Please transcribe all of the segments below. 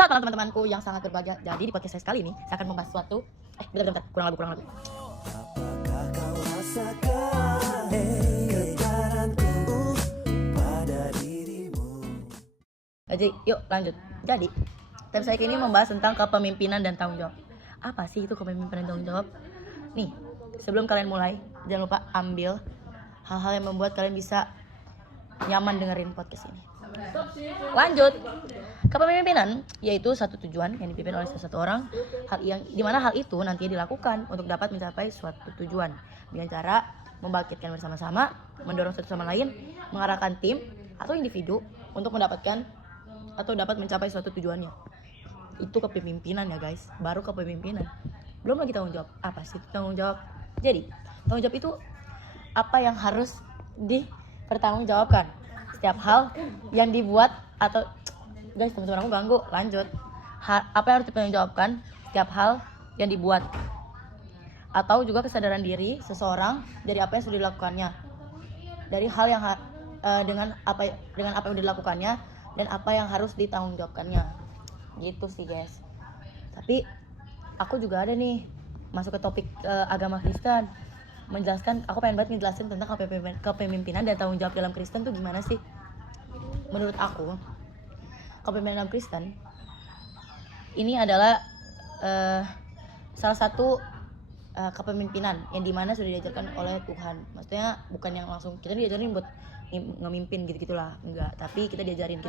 Selamat malam teman-temanku yang sangat berbahagia. Jadi di podcast saya sekali ini saya akan membahas suatu bentar, kurang lagu. Apakah kau rasakan getaranku pada dirimu? Jadi yuk lanjut. Jadi tema saya kini membahas tentang kepemimpinan dan tanggung jawab. Apa sih itu kepemimpinan dan tanggung jawab? Nih, sebelum kalian mulai, jangan lupa ambil hal-hal yang membuat kalian bisa nyaman dengerin podcast ini. Lanjut. Kepemimpinan yaitu satu tujuan yang dipimpin oleh sesuatu orang, dimana hal itu nantinya dilakukan untuk dapat mencapai suatu tujuan dengan cara membangkitkan bersama-sama, mendorong satu sama lain, mengarahkan tim atau individu untuk mendapatkan atau dapat mencapai suatu tujuannya. Itu kepemimpinan ya guys, baru kepemimpinan. Belum lagi tanggung jawab. Apa sih itu tanggung jawab? Jadi tanggung jawab itu apa yang harus dipertanggungjawabkan. Setiap hal yang dibuat atau guys, teman-teman aku ganggu. Lanjut. Apa yang harus dipertanggungjawabkan? Setiap hal yang dibuat atau juga kesadaran diri seseorang dari apa yang sudah dilakukannya, dari hal yang dengan apa yang sudah dilakukannya dan apa yang harus ditanggungjawabkannya. Gitu sih guys. Tapi aku juga ada nih masuk ke topik agama Kristen, menjelaskan, aku pengen banget ngejelasin tentang kepemimpinan dan tanggung jawab dalam Kristen tuh gimana sih. Menurut aku, kepemimpinan dalam Kristen ini adalah salah satu kepemimpinan yang dimana sudah diajarkan oleh Tuhan. Maksudnya bukan yang langsung kita diajarin buat ngemimpin gitu-gitulah, enggak. Tapi kita diajarin,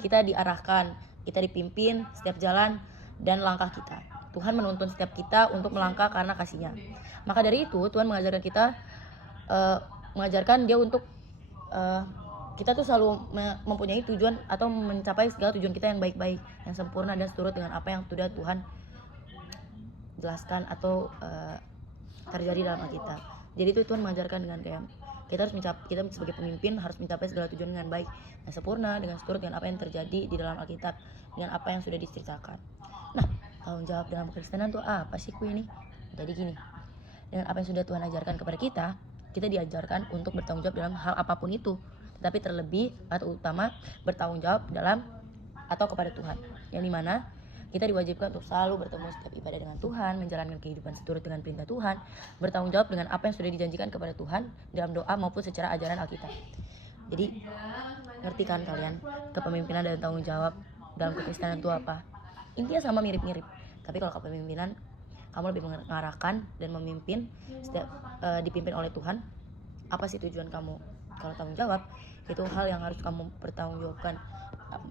kita diarahkan, kita dipimpin setiap jalan dan langkah kita. Tuhan menuntun setiap kita untuk melangkah karena kasih-Nya. Maka dari itu Tuhan mengajarkan kita, mengajarkan dia untuk kita tuh selalu mempunyai tujuan atau mencapai segala tujuan kita yang baik-baik, yang sempurna dan seturut dengan apa yang sudah Tuhan jelaskan atau terjadi dalam Alkitab. Jadi itu Tuhan mengajarkan dengan kayak kita sebagai pemimpin harus mencapai segala tujuan dengan baik, yang sempurna, dengan seturut dengan apa yang terjadi di dalam Alkitab, dengan apa yang sudah diceritakan. Nah, tanggung jawab dalam Kekristenan tuh apa sih ini? Jadi gini, dengan apa yang sudah Tuhan ajarkan kepada kita diajarkan untuk bertanggung jawab dalam hal apapun itu, tetapi terlebih atau utama bertanggung jawab dalam atau kepada Tuhan, yang dimana kita diwajibkan untuk selalu bertemu setiap ibadah dengan Tuhan, menjalankan kehidupan seturut dengan perintah Tuhan, bertanggung jawab dengan apa yang sudah dijanjikan kepada Tuhan dalam doa maupun secara ajaran Alkitab. Jadi ngerti kan kalian kepemimpinan dan tanggung jawab dalam Kekristenan itu apa? Intinya sama, mirip-mirip. Tapi kalau kepemimpinan kamu lebih mengarahkan dan memimpin dipimpin oleh Tuhan. Apa sih tujuan kamu? Kalau tanggung jawab itu hal yang harus kamu pertanggungjawabkan,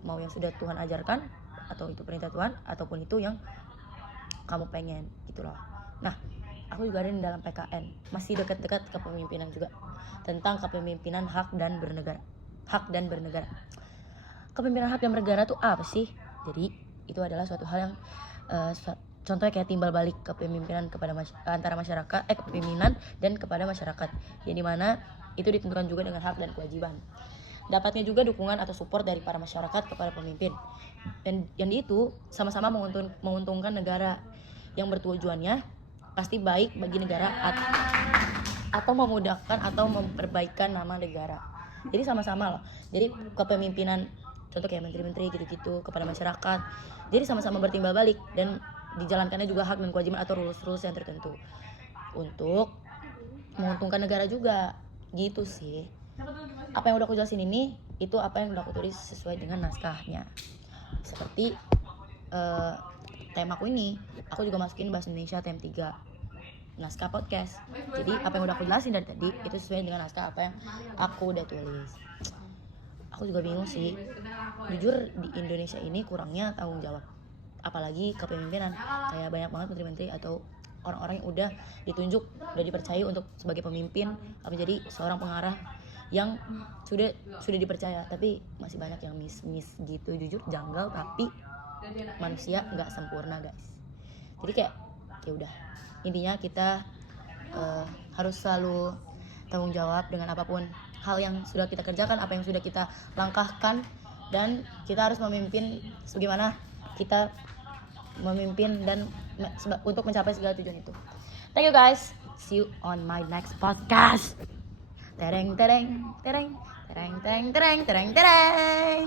mau yang sudah Tuhan ajarkan atau itu perintah Tuhan ataupun itu yang kamu pengen gitu loh. Nah, aku juga ada di dalam PKN, masih dekat-dekat kepemimpinan juga, tentang kepemimpinan hak dan bernegara. Kepemimpinan hak dan bernegara tuh apa sih? Jadi itu adalah suatu hal yang contohnya kayak timbal balik kepemimpinan kepada antara masyarakat, kepemimpinan dan kepada masyarakat, yang dimana itu ditentukan juga dengan hak dan kewajiban. Dapatnya juga dukungan atau support dari para masyarakat kepada pemimpin, dan yang itu sama-sama menguntungkan negara, yang bertujuannya pasti baik bagi negara atau memudahkan atau memperbaikan nama negara. Jadi sama-sama loh. Jadi kepemimpinan contoh kayak menteri-menteri gitu-gitu kepada masyarakat, jadi sama-sama bertimbal balik dan dijalankannya juga hak dan kewajiban atau rules yang tertentu untuk menguntungkan negara juga. Gitu sih. Apa yang udah aku jelasin ini itu apa yang udah aku tulis sesuai dengan naskahnya. Seperti temaku ini aku juga masukin bahasa Indonesia TM 3 naskah podcast. Jadi apa yang udah aku jelasin dari tadi itu sesuai dengan naskah apa yang aku udah tulis. Aku juga bingung sih, jujur di Indonesia ini kurangnya tanggung jawab, apalagi kepemimpinan. Kayak banyak banget menteri-menteri atau orang-orang yang udah ditunjuk, udah dipercaya untuk sebagai pemimpin, menjadi seorang pengarah yang sudah dipercaya, tapi masih banyak yang miss gitu. Jujur janggal, tapi manusia nggak sempurna guys. Jadi kayak ya udah, intinya kita harus selalu tanggung jawab dengan apapun hal yang sudah kita kerjakan, apa yang sudah kita langkahkan, dan kita harus memimpin sebagaimana kita memimpin dan untuk mencapai segala tujuan itu. Thank you guys. See you on my next podcast. Tereng tereng tereng tereng tereng tereng tereng tereng.